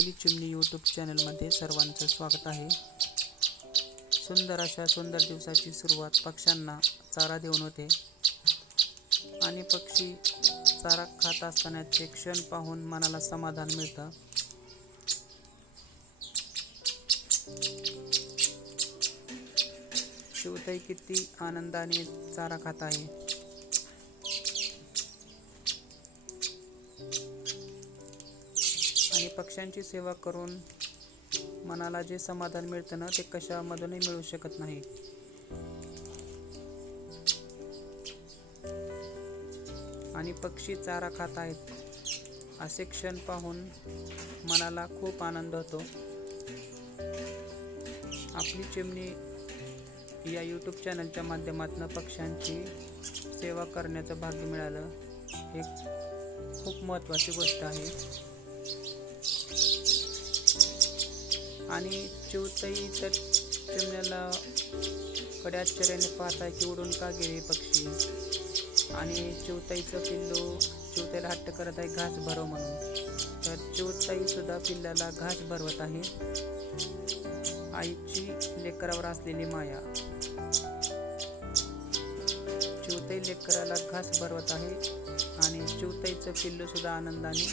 आपली चिमणी यूट्यूब चॅनलमध्ये सर्वांचं स्वागत आहे. सुंदर अशा सुंदर दिवसाची सुरुवात पक्ष्यांना चारा देऊन होते. आणि पक्षी चारा खात असतानाचे क्षण पाहून मनाला समाधान मिळतं. शिवताई किती आनंदाने चारा खात आहे. आणि पक्ष्यांची सेवा करून मनाला जे समाधान मिळतं ना ते कशामधूनही मिळू शकत नाही. आणि पक्षी चारा खात आहेत असे क्षण पाहून मनाला खूप आनंद होतो. आपली चिमणी या यूट्यूब चॅनलच्या माध्यमातून पक्ष्यांची सेवा करण्याचं भाग्य मिळालं हे खूप महत्त्वाची गोष्ट आहे. आणि चिवताई तर चिमण्याला कडे आश्चर्याने पाहत आहे की उडून का गेले पक्षी. आणि चिवताईचं पिल्लू चिवताईला हट्ट करत आहे घास भरव म्हणून. तर चिवताई सुद्धा पिल्लाला घास भरवत आहे. आईची लेकरावर असलेली माया. चिवताई लेकराला घास भरवत आहे आणि चिवताईचं पिल्लू सुद्धा आनंदाने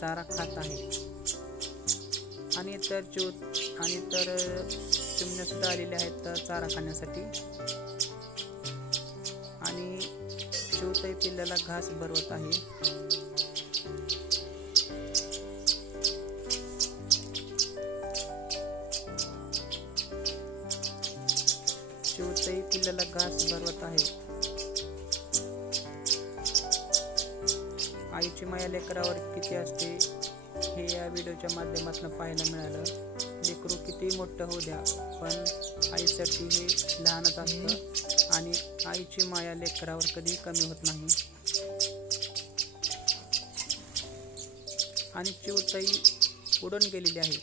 चारा खात आहे. आणि तर चिव आणि तर चिमण्या सुद्धा आलेल्या आहेत तर चारा खाण्यासाठी. आणि शिवताई पिल्ल्याला घास भरवत आहे. शिवताई पिल्ल्याला घास भरवत आहे. आईची माया लेकरावर किती असते? हे या व्हिडिओच्या माध्यमातून पाहायला मिळालं. लेकरू किती मोठं होऊ द्या पण आईसाठी हे लहानच असतं आणि आईची माया लेकरावर कधी कमी होत नाही. आणि चिवताई उडून गेलेली आहे.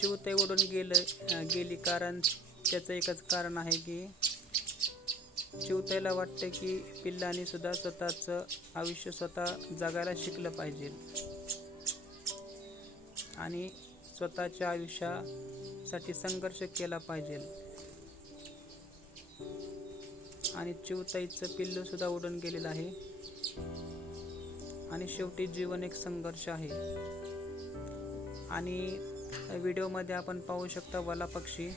चिवताई उडून गेलं गेली कारण त्याचं एकच कारण आहे की चिवताईला वाटतं की पिल्लांनी सुद्धा स्वतःचं आयुष्य स्वतः जगायला शिकलं पाहिजे. आणि स्वतःच्या आयुष्यासाठी संघर्ष केला पाहिजे. आणि चिवताईचं पिल्लू सुद्धा उडून गेलेलं आहे. आणि शेवटी जीवन एक संघर्ष आहे. आणि व्हिडिओमध्ये आपण पाहू शकता वला पक्षी.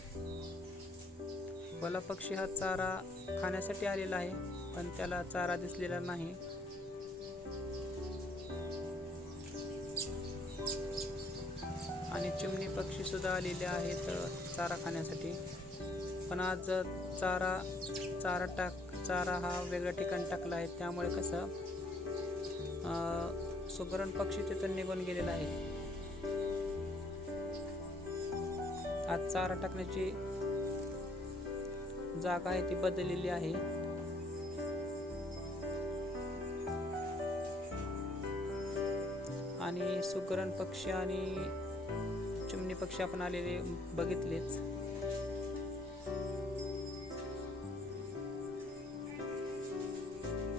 वला पक्षी हा चारा खाण्यासाठी आलेला आहे पण त्याला चारा दिसलेला नाही. आणि चिमणी पक्षी सुद्धा आलेले आहेत चारा खाण्यासाठी. पण आज चारा चारा टाक चारा हा वेगळ्या ठिकाणी टाकला आहे. त्यामुळे कसं सुगरण पक्षी तिथं निघून गेलेला आहे. आज चारा टाकण्याची जागा आहे ती बदललेली आहे. आणि सुकरण पक्षी आणि चिमणी पक्षी आपण आलेले बघितलेच.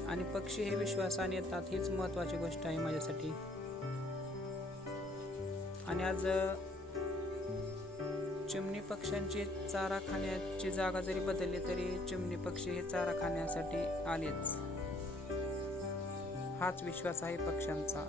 आणि पक्षी हे विश्वासाने येतात हीच महत्वाची गोष्ट आहे माझ्यासाठी. आणि आज चिमणी पक्ष्यांची चारा खाण्याची जागा जरी बदलली तरी चिमणी पक्षी हे चारा खाण्यासाठी आलेच. हाच विश्वास आहे पक्ष्यांचा.